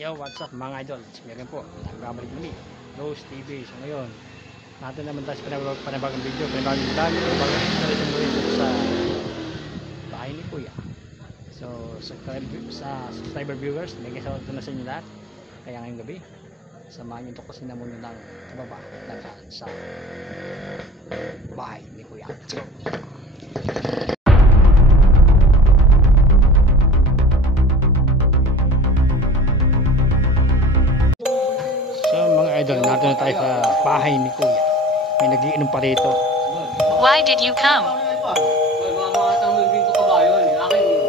Yo, what's up mga idol? Ngayon po, nagbabalik kami Rose TV. So ngayon, natin naman tayo sa panibagong video, panibagong vlog, panibagong installation mo ito sa bahay ni Kuya. So, sa subscriber viewers, may kasama ito na sa inyo lahat. Kaya ngayong gabi, samahan nyo ito kasi na muna ng kababa sa bahay ni Kuya. Let's go! Idol, natin na tayo sa bahay ni Kuya. May nagiinom pa rito. Why did you come?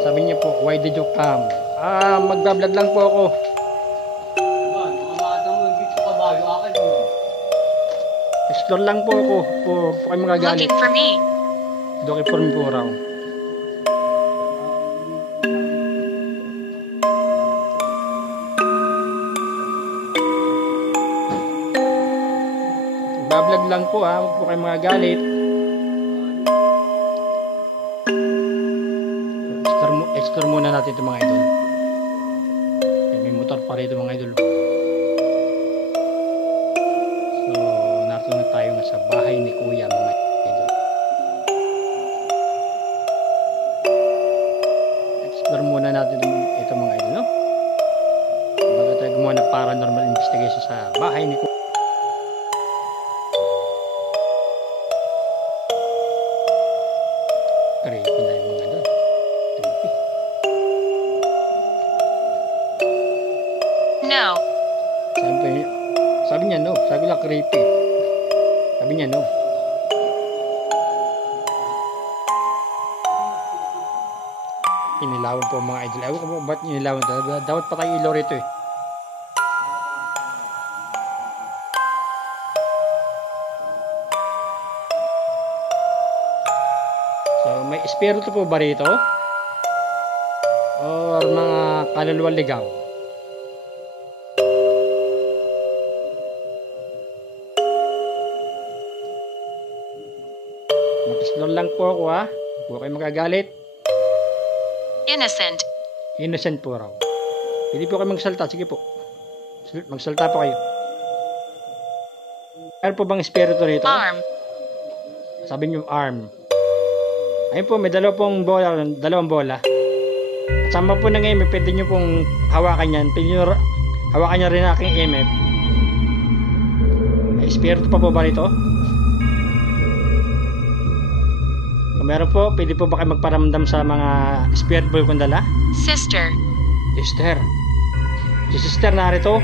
Sabi niya po, why did you come? Magbablog lang po ako. Explore lang po ako. Po kayo magagalit. Looking for me. Looking for me po raw. Bablog lang po ha, huwag po kayo mga galit. Explore muna natin ito mga idol. May motor pa rito mga idol. So, narito na tayo sa bahay ni Kuya mga idol. Explore muna natin ito mga idol, no? Bago tayo gumawa ng paranormal investigation sa bahay ni Kuya. Creepy na yung mga doon. Creepy. No. Sabi niya no. Sabi lang creepy. Sabi niya no. Inilawan po mga idol. Ewan ko po ba't inilawan. Dapat pa tayo ilaw rito eh. May espiritu po ba rito? Or mga kaluluwang ligaw? Mag-explore lang po ako ha. Huwag po kayo magagalit. Innocent. Innocent po raw. Hindi po kayo magsalta. Sige po. Magsalta po kayo. Meron po bang espiritu rito? Arm. Sabi niyo arm. Ayun po, may dalawang bola. Kasama po ng EMF, pwede nyo pong hawakan yan. Pwede nyo hawakan nyo rin aking EMF. May espiritu pa po ba rito? Kung meron po, pwede po ba kayo magparamdam sa mga spirit boy kong dala? Sister. Sister. Si sister narito.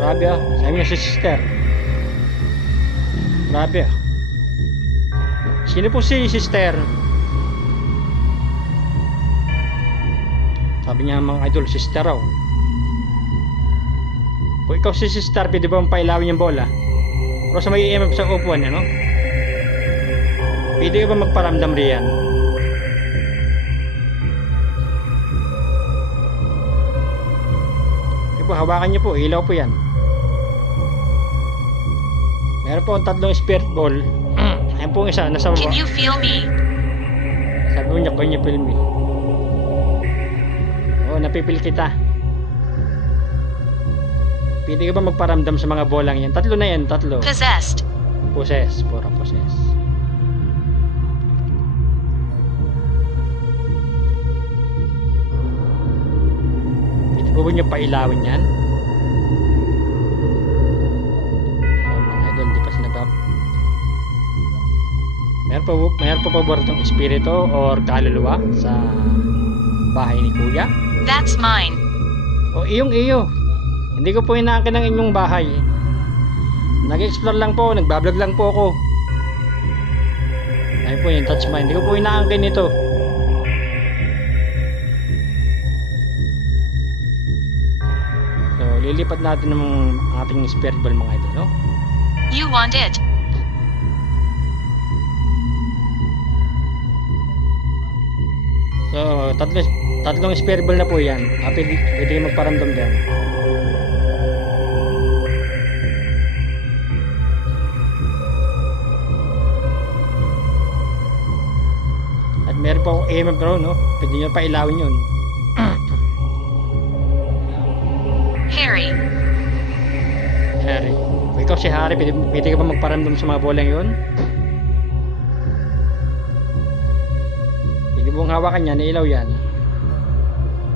Grabe ah. Sabi niya si sister. Grabe ah. Sino po si sister? Sabi niya mga idol, sister raw. Kung ikaw si sister, pwede ba pailawin yung bola? Pero sa may EMF sa upuan, ano? Pwede ba magparamdam riyan? Ito po, hawakan niyo po, ilaw po yan. Meron po ang tatlong spirit ball. Ayan po isa, nasa baba. Can you feel me? Sabi niya, can you feel me? Oo, napipil kita. Pwede ka ba magparamdam sa mga bolang yan? Tatlo na yan, tatlo. Possessed. Possess, pura possess. Pwede po ba niyo pailawin yan? Meron po ba itong espiritu or kaluluwa sa bahay ni Kuya? That's mine. O iyong iyo. Hindi ko po inaakin ang inyong bahay. Nag-explore lang po, nagbablog lang po ako. Ayun po yung touch mine. Hindi ko po inaakin ito. So, lilipat natin ng ating spirit ball mga ito, no? You want it. So, tatlong spirit ball na po yan. Pwede kayo magparamdam dyan. At meron pa akong EMF bro, no? Pwede nyo pa ilawin yun. ikaw si Hari, pwede ka ba magparamdam sa mga bolang yun? Pwede mong hawakan yan, ilaw yan.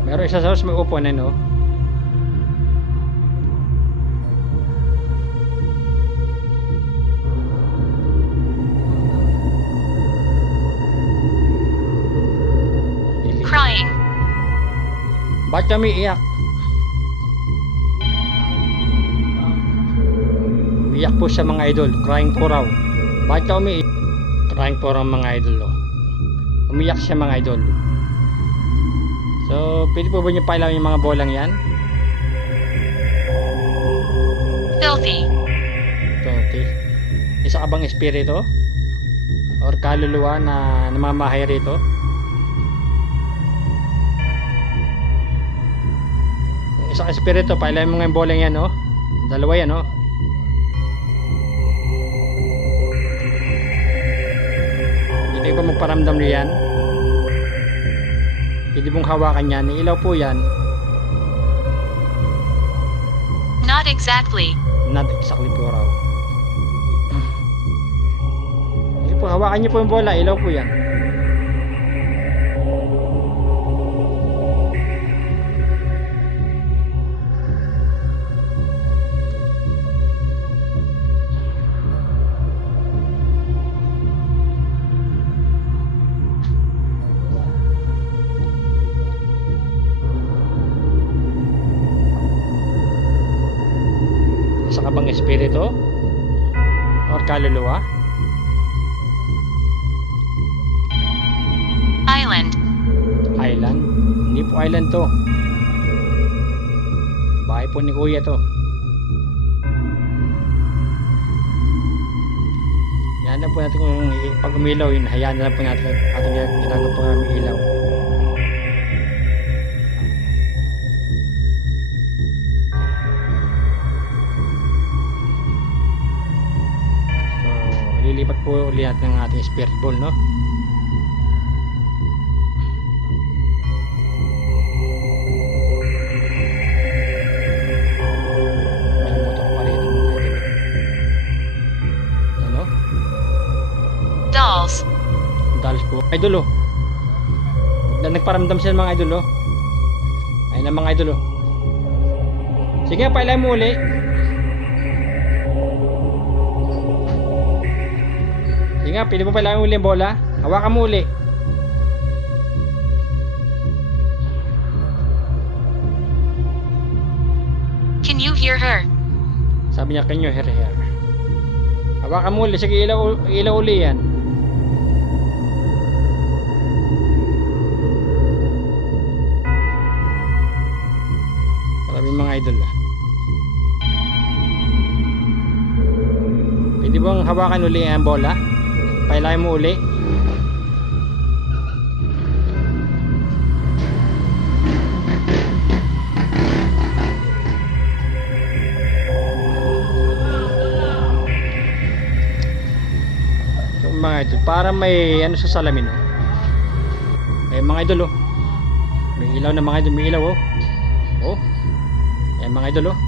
Meron isa sa may upo na, no? Crying. Ba't kami iyak? Umiyak po siya mga idol. Crying po raw. Ba't ka umiiyak? Crying po raw mga idol. Oh. Umiyak siya mga idol. So, pwede po ba niyo pailawin yung mga bolang yan? Filthy. Okay. Isa ka bang espiritu? Or kaluluwa na namamahay rito? Isang espiritu, pailawin mo nga yung bolang yan, no? Dalawa yan, no? Hindi ba magparamdam nyo yan? Pwede mong hawakan yan, ilaw po yan. Not exactly. Not exactly po raw. Sige po, hawakan nyo po yung bola, ilaw po yan. Isa ka bang espiritu? Or kaluluwa? Island. Island? Hindi po island to. Bahay po ni kuya to. Yan na po natin kung pag umilaw yun, hayaan na lang po natin ating ginagawa po namin ilaw. Lilipat po ulit natin ang ating spirit ball, no? Nalimutan ko pa rin itong mga idol. Ano? Dolls. Dolls po. Idol, oh. Nagparamdam sila mga idol, oh. Ayun na mga idol, oh. Sige, pailay mo ulit. Sige nga, pili mo pala uli yung bola. Hawakan mo uli. Can you hear her? Sabi niya, can you hear her? Hawakan mo uli. Sige, ilaw uli yan. Marami mga idol, ah. Pwede bang hawakan uli ang bola? Pailay mo uli. So mga idol, para may ano sa salamin, oh. May mga idol, oh. May ilaw na mga idol, may ilaw, oh. Oh. Ayan mga idol, oh.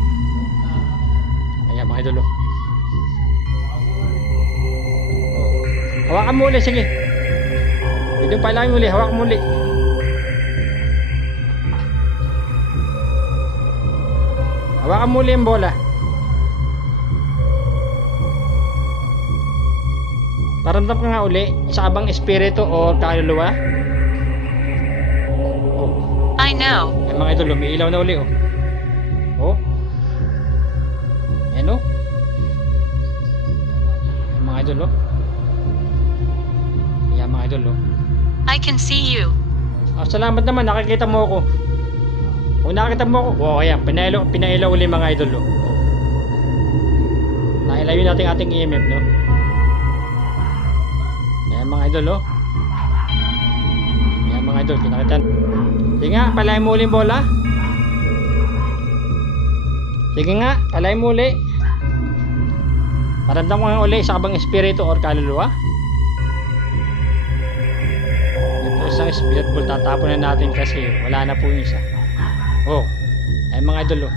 Ayan mga idol, oh. Hawakan mo ulit, sige. Ito pa lang ulit, hawakan mo ulit. Hawakan mo ulit yung bola. Paramdam ka nga uli, isa bang espiritu o kaluluwa? Oh. I know. Ay mga idol, umiilaw na uli, oh. Oh. Ayan, oh. Ay, mga idol, oh. Mga idol, oh. I can see you. Oh, salamat naman, nakikita mo ako. Kung nakikita mo ako, oh, ayan, pinailaw uli mga idol, oh. Nailaw yun natin ating EMF, no? Ayan mga idol, oh. Ayan mga idol, kinakita. Sige nga, palayin mo uli yung bola. Sige nga, palayin mo uli. Paramdam ko nga uli, isa ka bang espiritu or kaluluwa? Isang spirit ball, tatapon na natin kasi wala na po yung isa. Oh, ay mga idol, oh.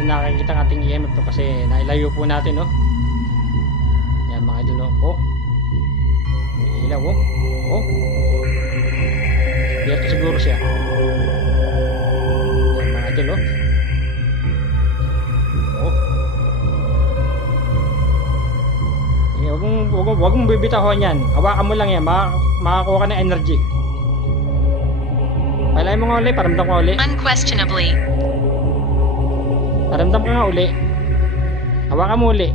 natin nakikita ang ating EMF to kasi nailayo po natin, no? Yan mga idol, no? Oh, may ilaw, oh. Oh, dito siguro siya. Yan mga idol, oh. Oh, wag mong bibitawin yan. Hawakan mo lang yan, makakuha ka ng energy. Palay mo nga uli, paramdam ko uli. Unquestionably. Paramdam ka nga uli. Hawakan mo uli.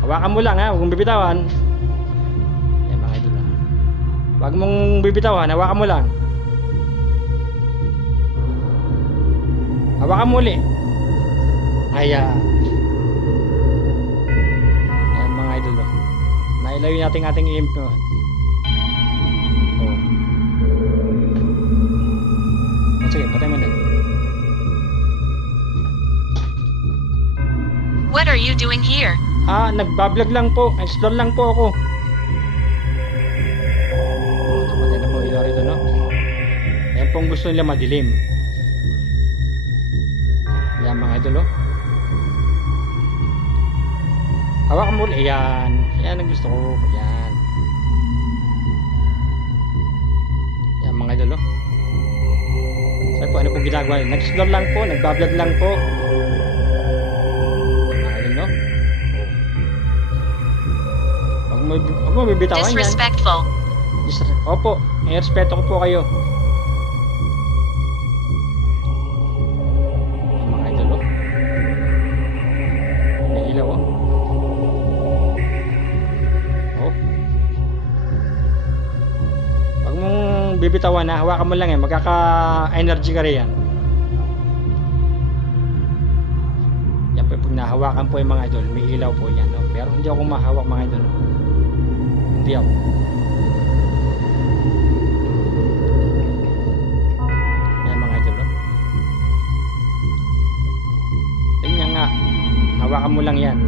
Hawakan mo lang ha, huwag mong bibitawan. Yan mga idol ha. Huwag mong bibitawan, hawakan mo lang. Hawakan mo uli. Ayan. Yan mga idol ha. Nailayo natin ating EMP. Oh. Sige, patay mo na. What are you doing here? Nagbablog lang po. Explore lang po ako. Namatay na po ilaw rito, no? Yan pong gusto nila madilim. Yan mga idol, oh. Hawakan mo ulit. Ayan. Yan ang gusto ko. Ayan. Yan mga idol, oh. Sabi po, ano po ginagawa? Nag-explore lang po. Nagbablog lang po. Huwag mo bibitawan yan. Disrespectful. Opo, may respeto ko po kayo. Ang mga idol, oh. May ilaw, oh. Oh. Huwag mong bibitawan ha. Hawakan mo lang yan. Magkaka-energy ka rin yan. Yan po, pag nahawakan po yung mga idol, may ilaw po yan, no? Pero hindi ako mahawak mga idol, no? Hindi ako. Yan mga idol, no? Tingnan nga. Hawakan mo lang yan.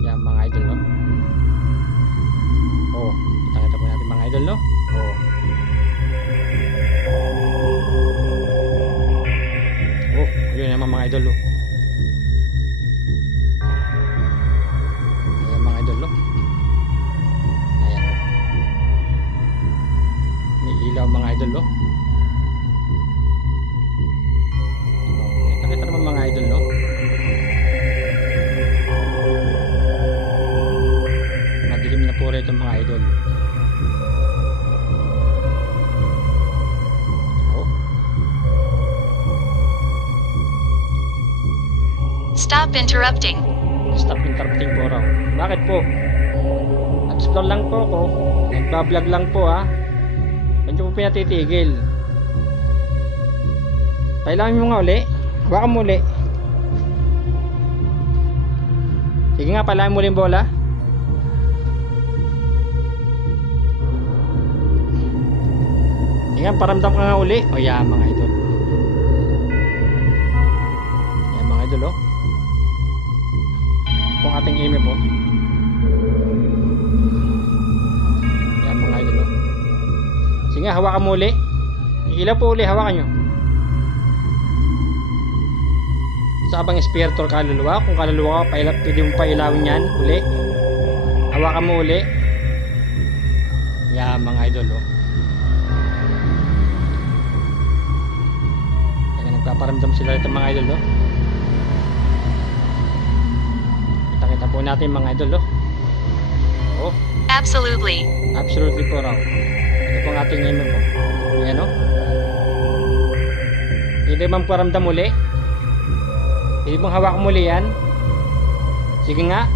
Yan mga idol, no? Oh, kita-kita po natin mga idol, no? Oh. Oh, yun naman mga idol, oh. Ayan mga idol, oh. Ayan. May ilaw mga idol, oh. Oh, kita-kita naman mga idol, oh. Madilim na po rito mga idol. Stop interrupting. Stop interrupting po raw. Bakit po? Nag-explore lang po ako. Nagbablog lang po ha. Ba't po pinatitigil? Kailangan mo nga uli. Hawakan mo uli. Sige nga, palayan mo rin bola. Sige nga, paramdam ka nga uli. O yan mga idol. Yan mga idol, oh. Ang ating EMF po. Yan mga idol, oh. Sige, hawakan mo uli. Ilaw po uli, hawakan nyo. Sa abang espiritu or kaluluwa, kung kaluluwa ka, pwede mo pa ilawin yan uli. Hawakan mo uli. Yan mga idol, oh. Yan, nagpaparamdam sila ito mga idol, oh. Kita po natin mga idol, oh. Oh. Absolutely. Absolutely po raw. Ito po ang ating EMF po. Ayan, oh. Hindi bang paramdam muli? Hindi bang hawak muli yan? Sige nga.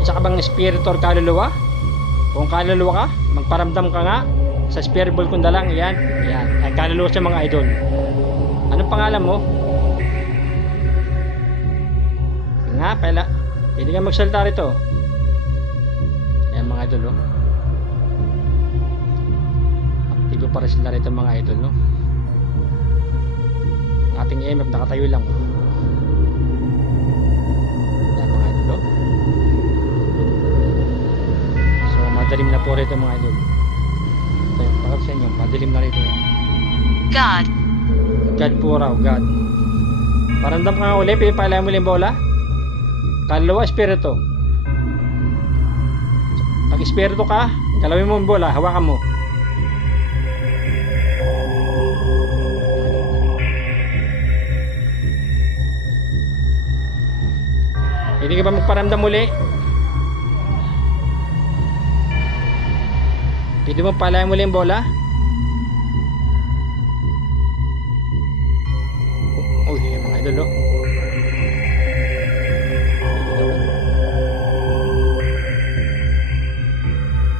Isa ka bang espiritu or kaluluwa? Kung kaluluwa ka, magparamdam ka nga sa spirit ball kung dalang. Yan. Yan. Ay kaluluwa siya mga idol. Anong pangalan mo? Sige nga, pala. Pwede ka magsalita rito. Ayan mga idol, no? Aktibo pa rin sila rito mga idol, no? Ang ating EMF nakatayo lang. Ayan mga idol, no? So Madilim na po rito mga idol. Ito yung pakap sa inyo. Madilim na rito. God. God po raw. God. Paramdam ka nga uli. Pinipalayan mo yung bola. Kaluluwa, espiritu. Pag espiritu ka, galawin mo yung bola. Hawakan mo. Hindi ka ba magparamdam muli? Pwede mo palayan muli yung bola? Uy, mga idol, oh.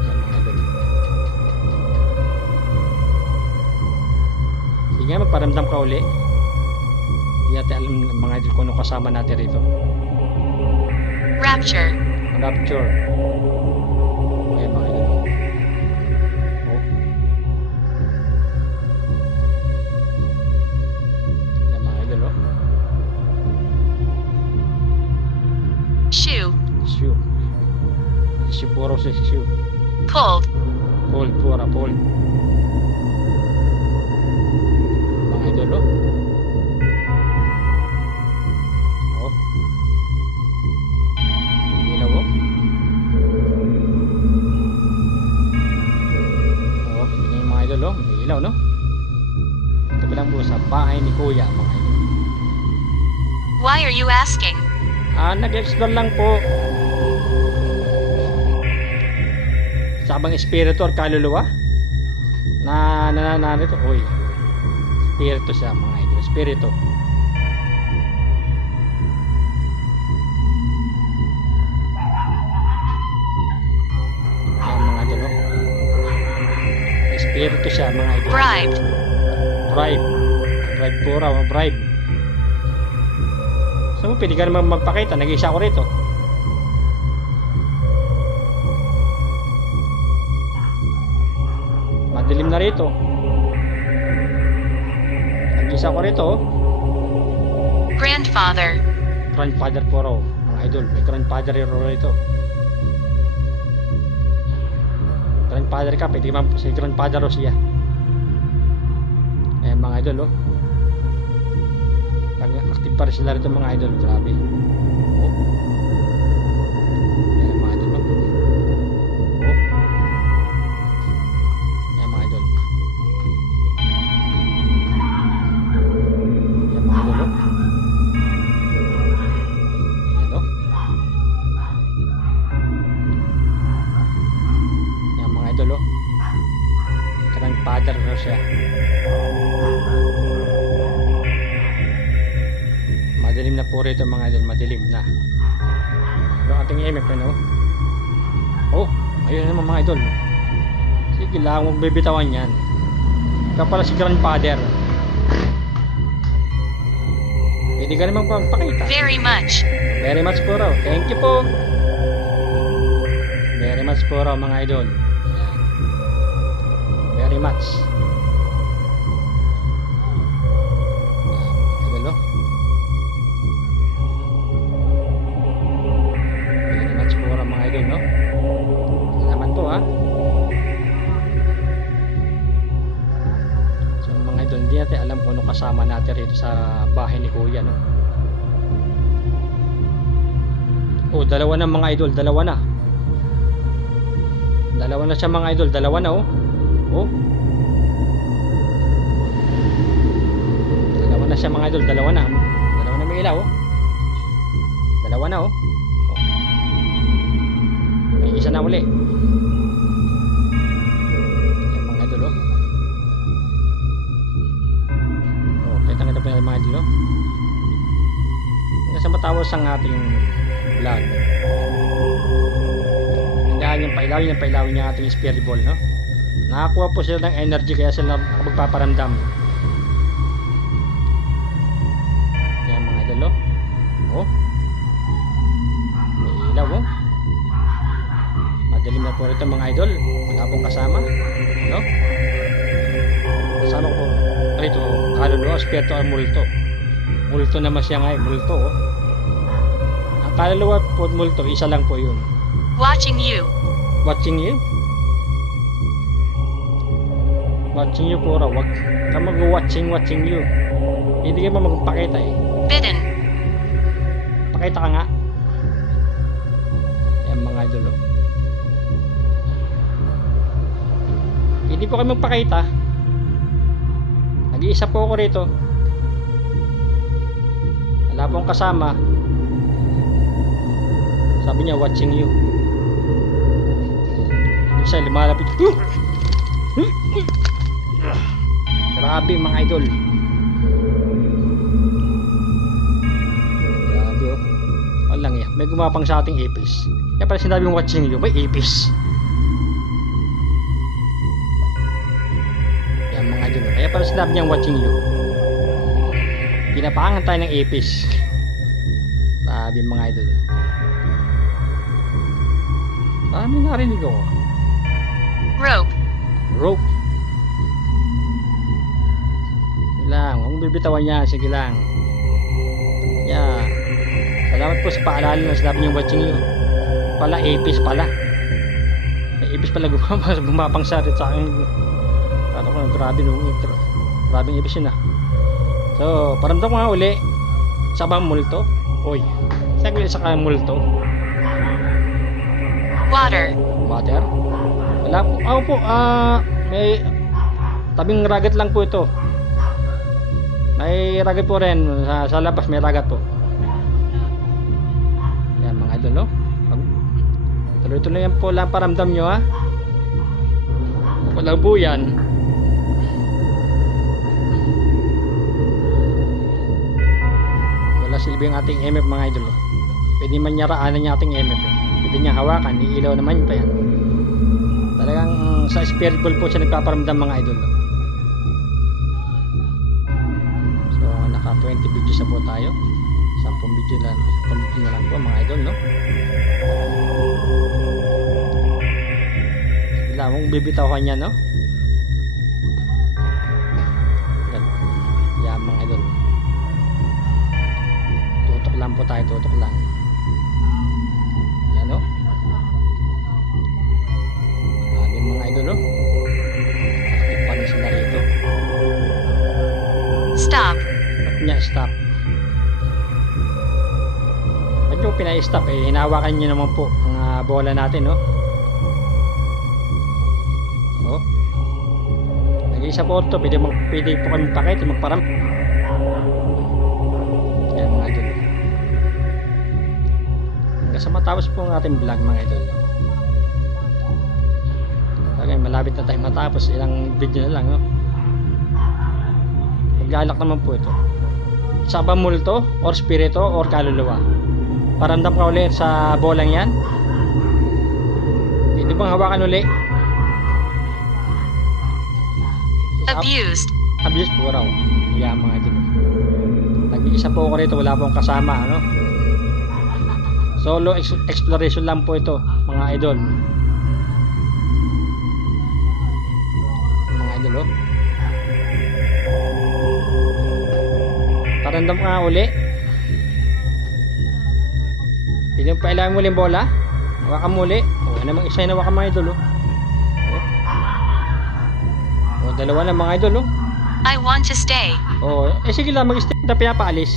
Yan, mga idol. Sige nga, magparamdam ka uli. Hindi natin alam mga idol kung ano kasama natin rito. Rapture. Rapture. Ayan mga idol. Oh. Ayan mga idol, oh. Shoe. Shoe. Shoe puro si shoe. Pulled. Pull, pura, pull. Mga idol, oh. Oh. Ilaw, oh. Oh, yun yung mga idol, oh. May ilaw, no? Ito pa lang po sa bahay ni Kuya, mga idol. Why are you asking? Nag-explore lang po. Sabang espiritu or kaluluwa na nananarito. Uy, espiritu siya mga idol. Espiritu. Yan mga idol, oh. Espiritu siya mga idol. Bribed. Bribe. Bribe po raw. Bribe. So, pwede ka naman magpakita. Nag-isa ko rito. Madilim na rito. Nag-isa ko rito. Grandfather. Grandfather po raw. Mga idol. May grandfather rito. Grandfather ka. Pwede man si grandfather o siya. Ayan mga idol, oh. Active pa rin sila rito mga idol. Grabe. Oh. Yan mga idol, oh. Oh. Yan mga idol. Yan mga idol, oh. Yan, oh. Yan mga idol, oh. Grandfather na siya. Madilim na po rito mga idol, madilim na. Yung ating EMF, ano? Oh, ayun naman mga idol. Sige lang, huwag bibitawan yan. Ikaw pala si grandfather. Hindi ka naman pakita. Very much. Very much po raw. Thank you po. Very much po raw mga idol. Ayan. Very much. Idol, oh. Mga idol, no? Salamat po, ha? So mga idol, hindi natin alam kung ano kasama natin rito sa bahay ni Kuya, no? Oh, dalawa na mga idol, dalawa na. Dalawa na siya mga idol, dalawa na, oh. Oh. Dalawa na siya mga idol, dalawa na. Dalawa na may ilaw, oh. Dalawa na, oh. Isa na uli. Yan mga idol, oh. Oh, kita po yung mga idol, oh. Hanggang sa matapos ang ating vlog. Pailawin yung ating spirit ball, no? Nakakuha po sila ng energy kaya sila magpaparamdam. Yan mga idol, oh. Oh. May ilaw, oh. Madilim na po rito mga idol. Wala pong kasama, no? Kasama ko rito kaluluwa, espiritu o multo. Multo naman siya ngayon, multo, oh. Ang kaluluwa po at multo, isa lang po yun. Watching you. Watching you? Watching you po raw. Wag ka mag-watching you. Hindi ka ba magpakita eh. Bidden. Pakita ka nga. Ayan mga idol. Oh. Hindi po kayo magpakita. Nag-iisa po ako rito. Wala pong kasama. Sabi niya watching you. Isa lumalapit. Grabe mga idol. Grabe oh. Walang yan. May gumapang sa ating ipis. Kaya pala sinabi yung watching you. May ipis. Yan mga idol. Kaya pala sinabi niyang watching you. Pinapakangan tayo ng ipis. Grabe mga idol. May narinig ako. Rope. Rope. Sige lang. Huwag bibitawan niya. Sige lang. Yeah. Salamat po sa paalala na sinabi niyong watching you. Pala, ipis pala. May ipis pala gumapang sa akin. Kata ko, grabe nung grabing ipis yun ah. So, paramdam ko nga uli. Sa bang multo? Oy. Saglit sa kang multo. Water. Water? Wala po. Ako po, may tabing ragat lang po ito. May ragat po rin. Sa labas may ragat po. Yan mga idol, no? Tuloy-tuloy yan po lang paramdam nyo, ha? Walang po yan. Wala silbi ang ating MF mga idol. Pwede man nyaraanan niya ating MF. Pwede niya hawakan, iilaw naman pa yan. Talagang sa spirit ball po siya nagpaparamdam mga idol. So naka 20 videos na po tayo. 10 video na lang po mga idol, no? Wala mong bibitaw niya, no? Yan mga idol. Tutok lang po tayo, tutok lang. Yan, no? Mga idol, no? Active pa rin sila rito. Stop. Ba't niya stop? Ba't nyo pinay-stop eh? Hinawakan nyo naman po ang bola natin, no? Oh. Nag-iisa po ito. Pwede po kami pakita, magparam. Yan mga idol. Hanggang sa matapos po ang ating vlog mga idol. Okay, malapit na tayo matapos. Ilang video na lang, no? Maglalak naman po ito. Sa ba multo or spirito or kaluluwa? Paramdam ka ulit sa bolang yan. Pwede bang hawakan ulit? Abused. Abused po raw. Yan mga idol. Nag-iisa po ako rito. Wala pong kasama, ano? Solo exploration lang po ito mga idol. Mga idol, oh. Paramdam ka nga uli. Pwede mo pailangan muli yung bola. Hawakan muli. O, namang isa yung hawakan mga idol, oh. O, dalawa na mga idol, oh. I want to stay. O, sige lang, mag-stay na pinapaalis.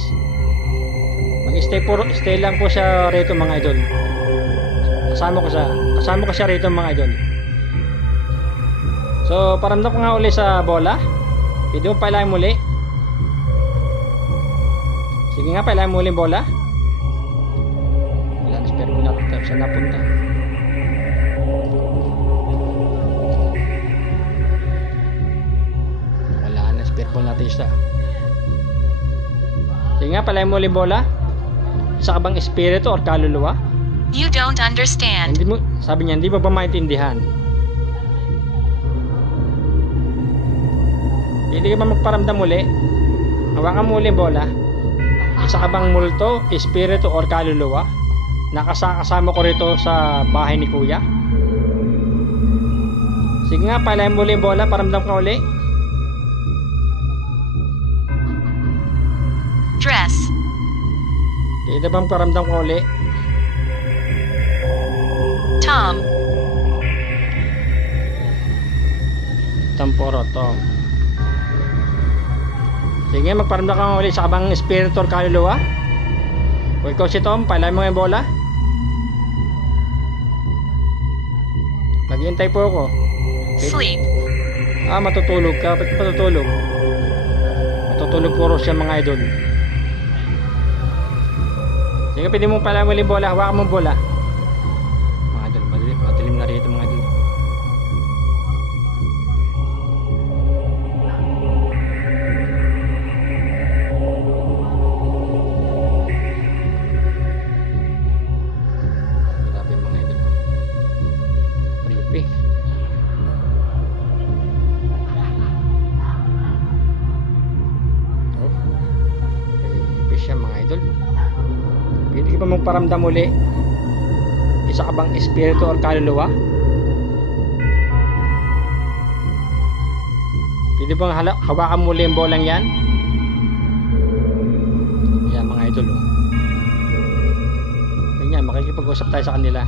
Mag-stay po, stay lang po siya rito mga idol. Kasama ko siya rito mga idol. So, paramdam ko nga uli sa bola. Pwede mo pailangan muli. Sige nga, pailangan muli yung bola. Wala na, spare ko natin saan napunta. Wala na, spare ko natin siya. Sige nga, pailangan muli yung bola. Isa ka bang espiritu or kaluluwa? You don't understand. Hindi mo, sabi niya, hindi mo ba maintindihan? Hindi ka ba magparamdam muli? Hawakan muli yung bola. Isa ka bang multo, espiritu or kaluluwa? Nakasama ko rito sa bahay ni kuya. Sige nga, palayan muli yung bola. Paramdam ka uli. Dress. Pwede bang paramdam ka uli? Tom. Tom Poro, Tom. Sige, magparamdam ka ulit sa kabang espiritu or kaluluwa. O ikaw si Tom, pailahin mo yung bola. Naghihintay po ako. Sleep. Matutulog ka. Ba't matutulog? Matutulog puro siya mga idol. Sige, pwede mong pala muli bola. Hawakan mo bola. Mga idol, madilim na rito mga idol. Grabe mga idol. Creepy. Siya mga idol. Pwede ka ba magparamdam uli? Isa ka bang espiritu or kaluluwa? Pwede bang hawakan muli yung bolang yan? Yan mga idol. Ganyan, makikipag-usap tayo sa kanila.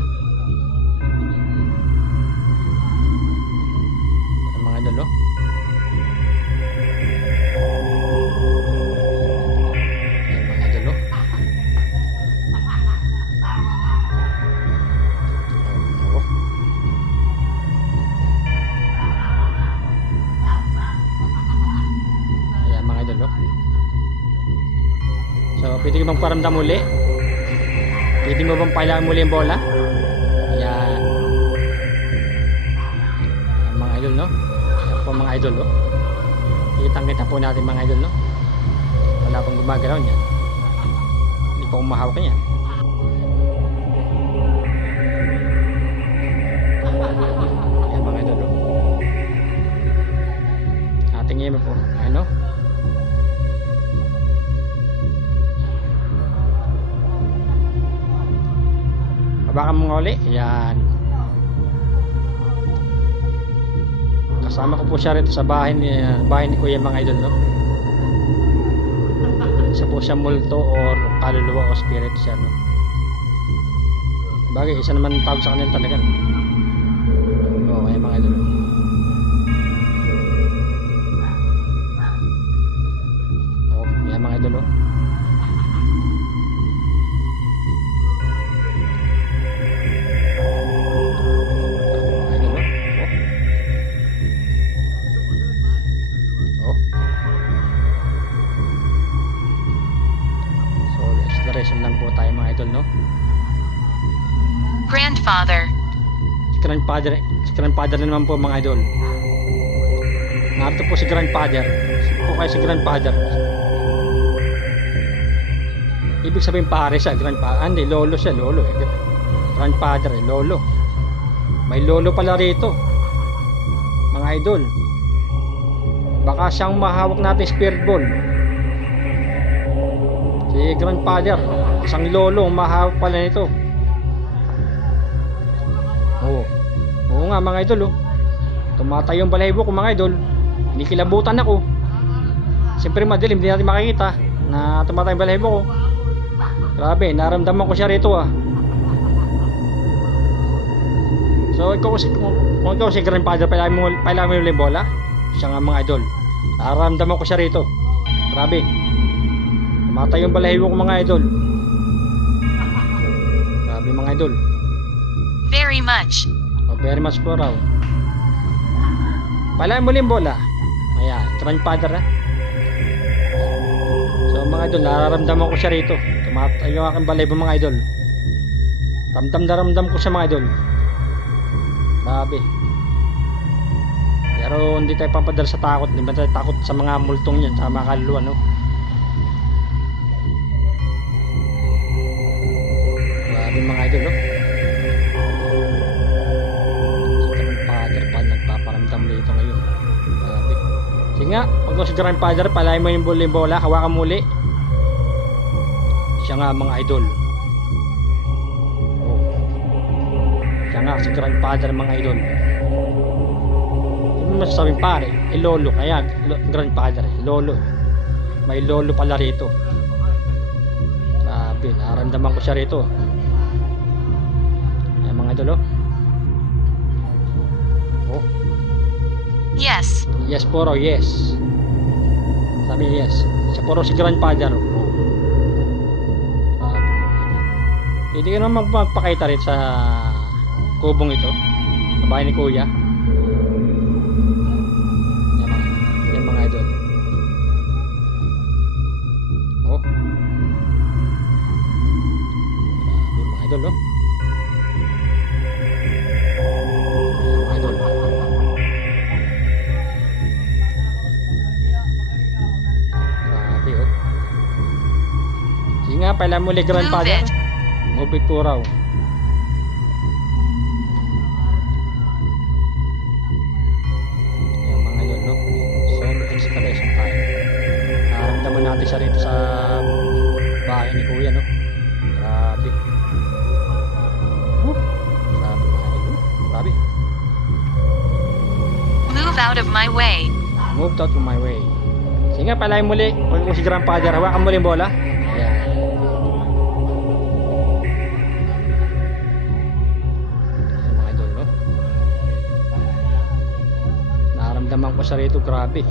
Yan mga idol. So, pwede ka bang paramdam muli? Pwede mo bang pailangan muli yung bola? Ayan. Ayan mga idol, no? Ayan po mga idol, no? Kitang-kita po natin mga idol, no? Wala pong gumagalaw niyan. Hindi pa umahawak niyan. Ayan mga idol, no? Tingin mo po. Ano? Hawakan mo nga uli. Ayan. Kasama ko po siya rito sa bahay ni Kuya mga idol, no? Isa po siya multo or kaluluwa o spirit siya, no? Bagay, isa naman tawag sa kanila talaga. Oo, ayan mga idol. Oo, ayan mga idol, no? Lang po tayo mga idol, no? Grandfather. Si grandfather na naman po mga idol. Narito po si grandfather. Po kayo si grandfather. Ibig sabihin pare siya, grandfather. Hindi, lolo siya, lolo eh. Grandfather eh, lolo. May lolo pala rito. Mga idol. Baka siyang mahawak natin spirit ball. Si grandfather, isang lolo, mahawak pala nito. Oo nga mga idol, oh. Tumatayo yung balahibo ko mga idol. Kinikilabutan ako. Siyempre madilim, hindi natin makikita na tumatayo yung balahibo ko. Grabe, naramdaman ko siya rito ah. So kung ikaw si grandfather, pailangan mo yung bola. Siya nga mga idol. Naramdaman ko siya rito. Grabe. Tumatay yung balahibo ko mga idol. Grabe mga idol. Very much. Very much po raw. Pailangan mo yung bola. Ayan, grandfather na. So mga idol, nararamdaman ko siya rito. Tumatay yung aking balahibo mga idol. Ramdam ko siya mga idol. Grabe. Pero hindi tayo papadala sa takot. Hindi ba tayo takot sa mga multong yan, sa mga kaluluwa, no? Grabe mga idol, no? Si grandfather pa nagpaparamdam rito ngayon. Grabe. Sige nga, pag si grandfather, palahin mo yung bola, hawakan muli. Siya nga mga idol. Oh. Siya nga si grandfather mga idol. Masasabing pare, lolo, kaya grandfather, lolo. May lolo pala rito. Grabe, naramdaman ko siya rito. Ayan mga idol, oh. Yes. Yes po raw, yes. Sabi niya yes. Siya po raw si grandfather. Hindi ka naman magpakita rin sa kubong ito. Sa bahay ni Kuya. Yan mga idol. Oh. Grabe mga idol, oh. Mga idol. Grabe, oh. Sige nga, pala muli Move grandfather. it. Move it po raw. Yan mga idol, no? So, may installation tayo. Nakaramdaman natin siya rito sa bahay ni Kuya, no? Grabe. Grabe mga idol, no? Grabe. Move out of my way. Move out of my way. Sige nga, palayin muli. Huwag mo si grandfather. Hawakan mo rin bola. Ayan. Ayan mga idol, no? Nakaramdaman ko siya rito. Grabe.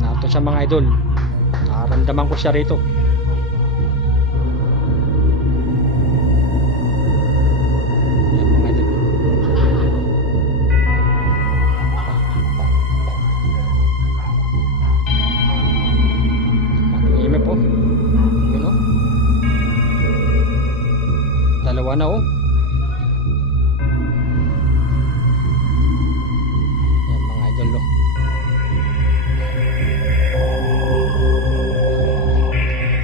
Nato siya mga idol. Nakaramdaman ko siya rito. Ayan mga idol. Ime po. Yun, oh. Dalawa na, oh. Yan mga idol, oh.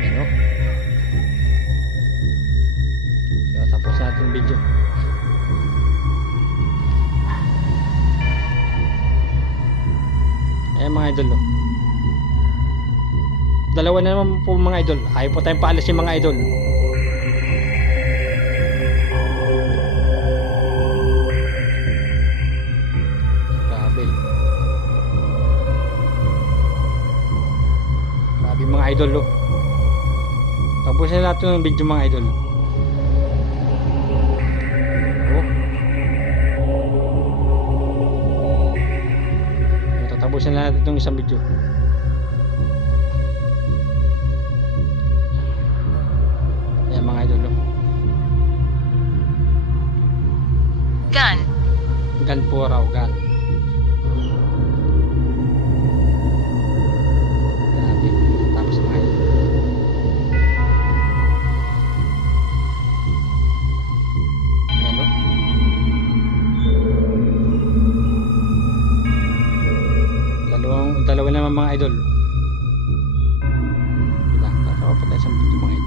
Yan, oh. Yan, tapos natin yung video. Yan mga idol, oh. Dalawa na naman po mga idol. Ayaw po tayong paalisin mga idol. Grabe. Grabe mga idol, oh. Tapusin natin yung video mga idol. Oh. Tatapusin na natin itong isang video. Yan mga idol, oh. Gun. Gun po raw, gun. Grabe. Tapos mga idol. Yan, oh. Dalawa naman mga idol. Ilang, tatawa pa tayo sa video mga idol.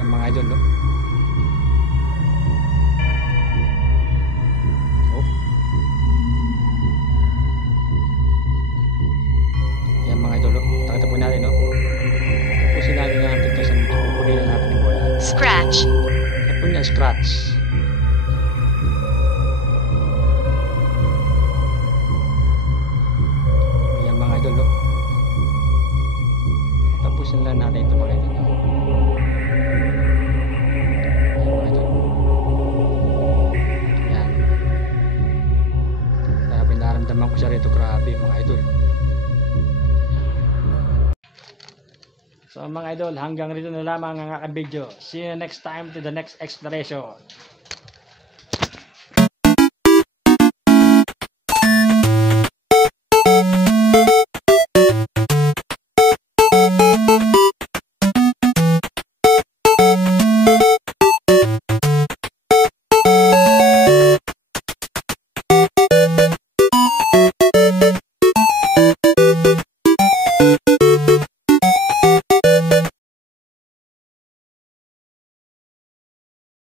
Yan mga idol, no? Oh. Yan mga idol, no? Takita po natin, no? Tapusin natin natin ito sa video. Pupunin na natin yung bola. Scratch. Yan po niya, scratch. Yan mga idol, no? Tapusin lang natin ito mga idol, no? Yan mga idol. Yan. Grabe, naramdaman ko siya rito. Grabe mga idol. So mga idol, hanggang rito na lamang ang aking video. See you next time to the next exploration.